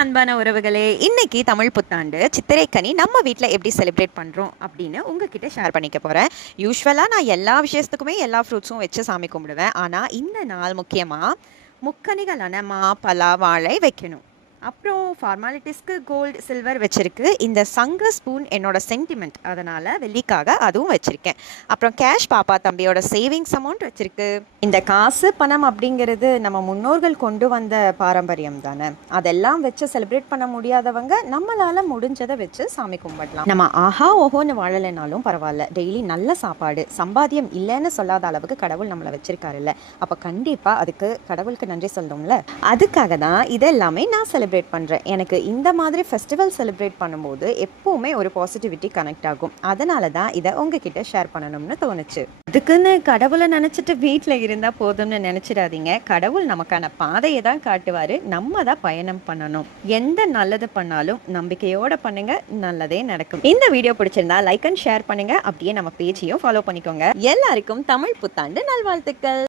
அன்பான உறவுகளே, இன்னைக்கு தமிழ் புத்தாண்டு சித்திரைக்கனி நம்ம வீட்டில் எப்படி செலிப்ரேட் பண்ணுறோம் அப்படின்னு உங்ககிட்ட ஷேர் பண்ணிக்க போகிறேன். யூஸ்வலாக நான் எல்லா விஷயத்துக்குமே எல்லா ஃப்ரூட்ஸும் வச்சு சாமி கும்பிடுவேன். ஆனால் இந்த நாள் முக்கியமாக முக்கணிகளான மா, பலா, வாழை வைக்கணும். அப்புறம் ஃபார்மாலிட்டிஸ்க்கு கோல்டு சில்வர் வச்சுருக்கு. இந்த சங்கு ஸ்பூன் என்னோட சென்டிமெண்ட், அதனால் வெள்ளிக்காக அதுவும் வச்சுருக்கேன். அப்புறம் கேஷ் பாப்பா தம்பியோட சேவிங்ஸ் அமௌண்ட் வச்சுருக்கு. இந்த காசு பணம் அப்படிங்கிறது நம்ம முன்னோர்கள் கொண்டு வந்த பாரம்பரியம் தானே. அதெல்லாம் வச்சு செலிப்ரேட் பண்ண முடியாதவங்க நம்மளால் முடிஞ்சதை வச்சு சாமி கும்பிடலாம். நம்ம ஆஹா ஓஹோன்னு வாழலைனாலும் பரவாயில்ல, டெய்லி நல்ல சாப்பாடு, சம்பாத்தியம் இல்லைன்னு சொல்லாத அளவுக்கு கடவுள் நம்மளை வச்சிருக்காருல்ல. அப்போ கண்டிப்பாக அதுக்கு கடவுளுக்கு நன்றி சொல்லணும்ல. அதுக்காக தான் இதெல்லாமே நான் செலிப்ரேட் பண்ணுறேன். எனக்கு இந்த மாதிரி ஃபெஸ்டிவல் செலிப்ரேட் பண்ணும்போது எப்போவுமே ஒரு பாசிட்டிவிட்டி கனெக்ட் ஆகும். அதனால தான் இதை உங்ககிட்ட ஷேர் பண்ணணும்னு தோணுச்சு. அதுக்குன்னு கடவுளை நினச்சிட்டு வீட்டில் இருந்தால் போதும்னு நினச்சிடாதீங்க. கடவுள் நமக்கான பாதையை தான் காட்டுவார், நம்ம தான் பயணம் பண்ணணும். எந்த நல்லது பண்ணாலும் நம்பிக்கையோட பண்ணுங்க, நல்லதே நடக்கும். இந்த வீடியோ பிடிச்சிருந்தா லைக் அண்ட் ஷேர் பண்ணுங்க. அப்படியே நம்ம பேஜையும் ஃபாலோ பண்ணிக்கோங்க. எல்லாருக்கும் தமிழ் புத்தாண்டு நல்வாழ்த்துக்கள்.